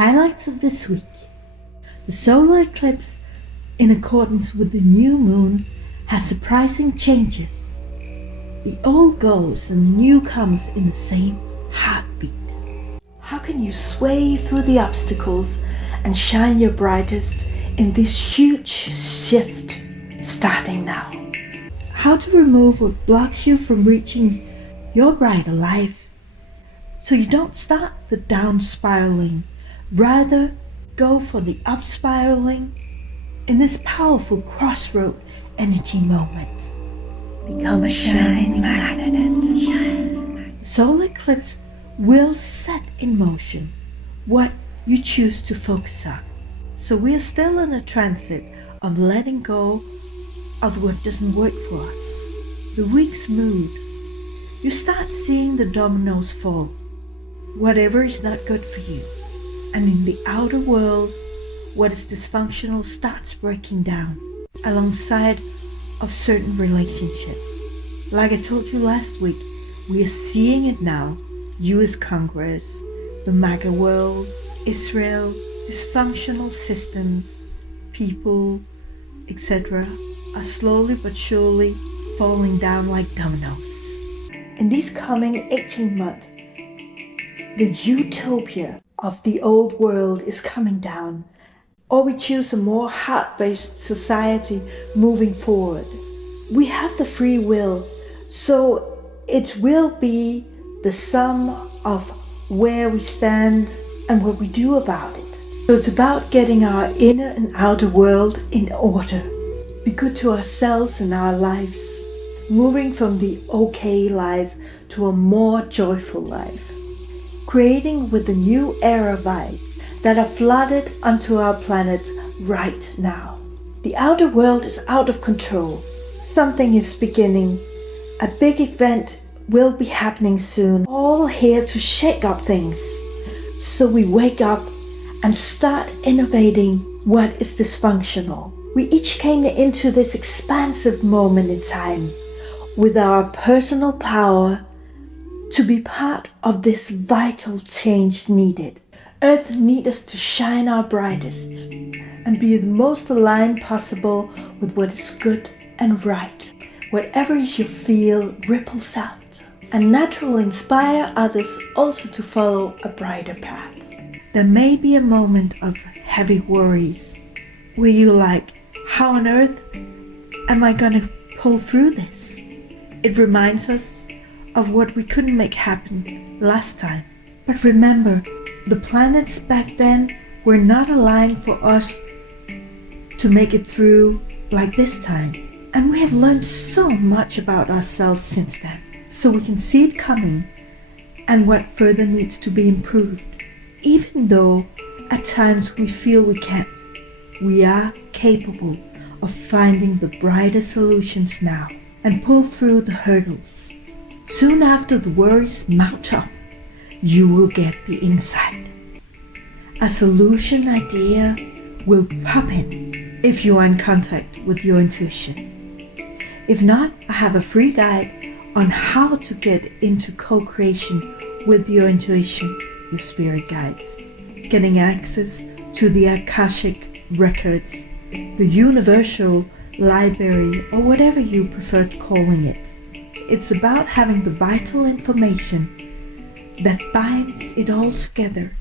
Highlights of this week. The solar eclipse, in accordance with the new moon, has surprising changes. The old goes and the new comes in the same heartbeat. How can you sway through the obstacles and shine your brightest in this huge shift starting now? How to remove what blocks you from reaching your brighter life so you don't start the down spiraling, rather go for the up spiraling in this powerful crossroad energy moment. Become a shining magnet. Solar eclipse will set in motion what you choose to focus on. So we are still in a transit of letting go of what doesn't work for us. The week's mood. You start seeing the dominoes fall. Whatever is not good for you. And in the outer world, what is dysfunctional starts breaking down alongside of certain relationships. Like I told you last week, we are seeing it now. US Congress, the MAGA world, Israel, dysfunctional systems, people, etc. are slowly but surely falling down like dominoes. In these coming 18 months, the utopia of the old world is coming down, or we choose a more heart-based society moving forward. We have the free will, so it will be the sum of where we stand and what we do about it. So it's about getting our inner and outer world in order. Be good to ourselves and our lives, moving from the okay life to a more joyful life. Creating with the new era vibes that are flooded onto our planet right now. The outer world is out of control. Something is beginning. A big event will be happening soon. All here to shake up things. So we wake up and start innovating what is dysfunctional. We each came into this expansive moment in time with our personal power to be part of this vital change needed. Earth needs us to shine our brightest and be the most aligned possible with what is good and right. Whatever you feel ripples out and naturally inspire others also to follow a brighter path. There may be a moment of heavy worries where you're like, how on earth am I going to pull through this? It reminds us of what we couldn't make happen last time. But remember, the planets back then were not aligned for us to make it through like this time. And we have learned so much about ourselves since then. So we can see it coming and what further needs to be improved. Even though at times we feel we can't, we are capable of finding the brighter solutions now and pull through the hurdles. Soon after the worries mount up, you will get the insight. A solution idea will pop in if you are in contact with your intuition. If not, I have a free guide on how to get into co-creation with your intuition, your spirit guides, getting access to the Akashic records, the universal library, or whatever you prefer calling it. It's about having the vital information that binds it all together.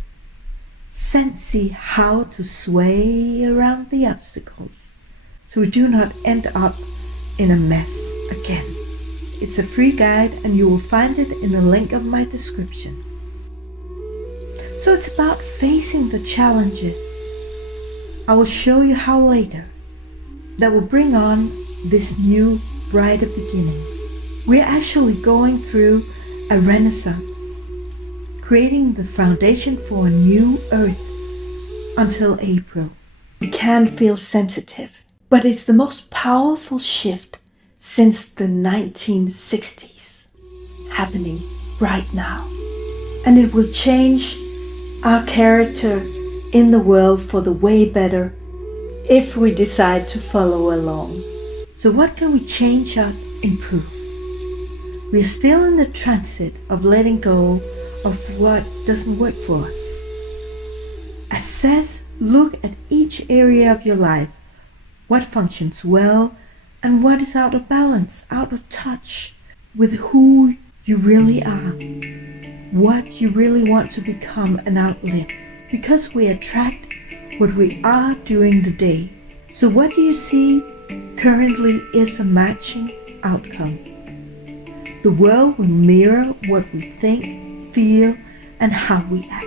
Sensei how to sway around the obstacles so we do not end up in a mess again. It's a free guide and you will find it in the link of my description. So it's about facing the challenges. I will show you how later that will bring on this new brighter beginning. We're actually going through a renaissance, creating the foundation for a new earth until April. We can feel sensitive, but it's the most powerful shift since the 1960s happening right now. And it will change our character in the world for the way better if we decide to follow along. So what can we change or improve? We're still in the transit of letting go of what doesn't work for us. A Assess, look at each area of your life, what functions well and what is out of balance, out of touch with who you really are, what you really want to become and outlive. Because we attract what we are during the day. So what do you see currently is a matching outcome. The world will mirror what we think, feel, and how we act.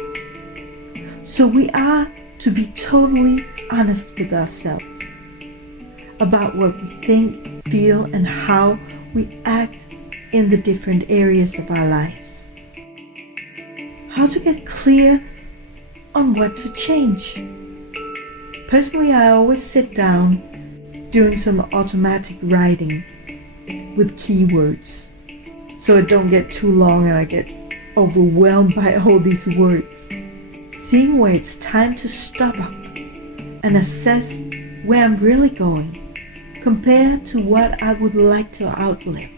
So we are to be totally honest with ourselves about what we think, feel, and how we act in the different areas of our lives. How to get clear on what to change. Personally, I always sit down doing some automatic writing with keywords so I don't get too long and I get overwhelmed by all these words. Seeing where it's time to stop up and assess where I'm really going compared to what I would like to outlive.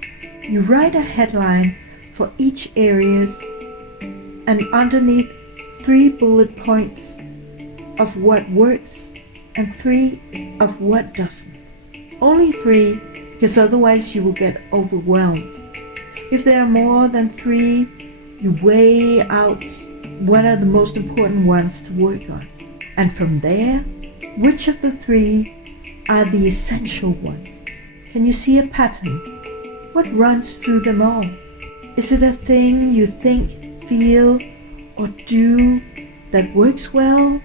You write a headline for each areas and underneath 3 bullet points of what works and 3 of what doesn't. Only 3 because otherwise you will get overwhelmed. If there are more than 3, you weigh out what are the most important ones to work on. And from there, which of the 3 are the essential one? Can you see a pattern? What runs through them all? Is it a thing you think, feel, or do that works well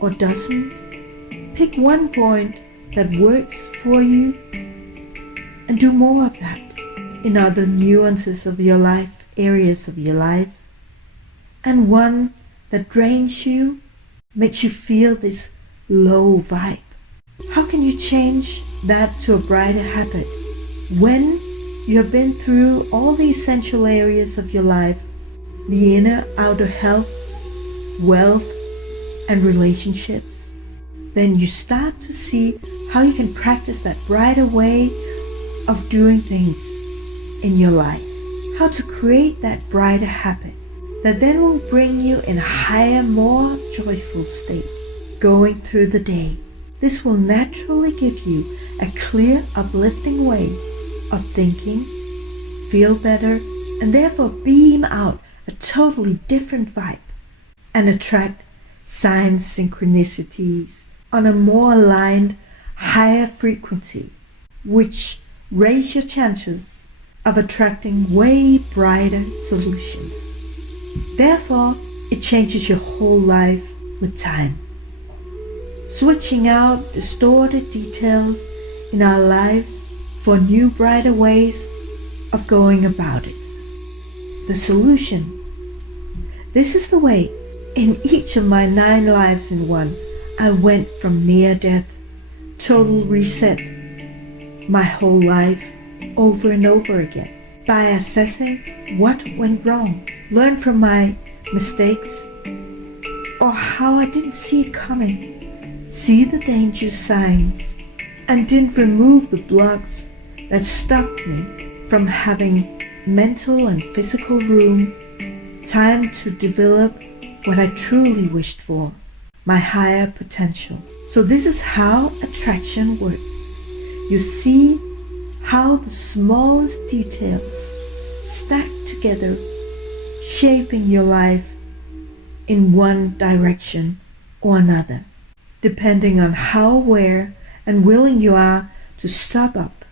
or doesn't? Pick one point that works for you and do more of that in other nuances of your life, areas of your life, and one that drains you, makes you feel this low vibe. How can you change that to a brighter habit when you have been through all the essential areas of your life, the inner, outer health, wealth, and relationships? Then you start to see how you can practice that brighter way of doing things in your life. How to create that brighter habit that then will bring you in a higher, more joyful state going through the day. This will naturally give you a clear, uplifting way of thinking, feel better, and therefore beam out a totally different vibe and attract signs, synchronicities on a more aligned, higher frequency, which raise your chances of attracting way brighter solutions. Therefore, it changes your whole life with time. Switching out distorted details in our lives for new, brighter ways of going about it. The solution. This is the way in each of my 9 lives in one, I went from near death, total reset, my whole life over and over again by assessing what went wrong, learn from my mistakes or how I didn't see it coming, see the danger signs, and didn't remove the blocks that stopped me from having mental and physical room, time to develop what I truly wished for, my higher potential. So this is how attraction works. You see how the smallest details stack together, shaping your life in one direction or another, depending on how aware and willing you are to stop up,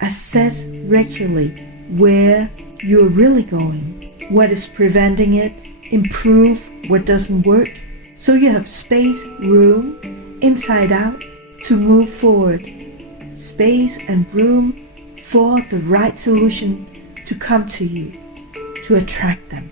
assess regularly where you're really going, what is preventing it, improve what doesn't work, so you have space, room, inside out, to move forward, space and room for the right solution to come to you, to attract them.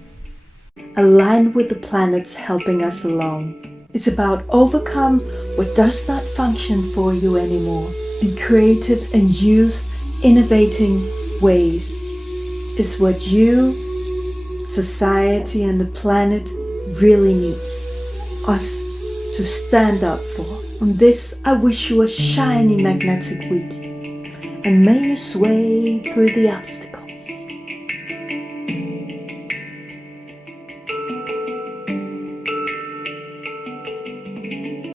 Aligned with the planets helping us along. It's about overcome what does not function for you anymore, and creative and use innovating ways is what you, society, and the planet really needs us to stand up for. On this, I wish you a shiny magnetic week, and may you sway through the obstacles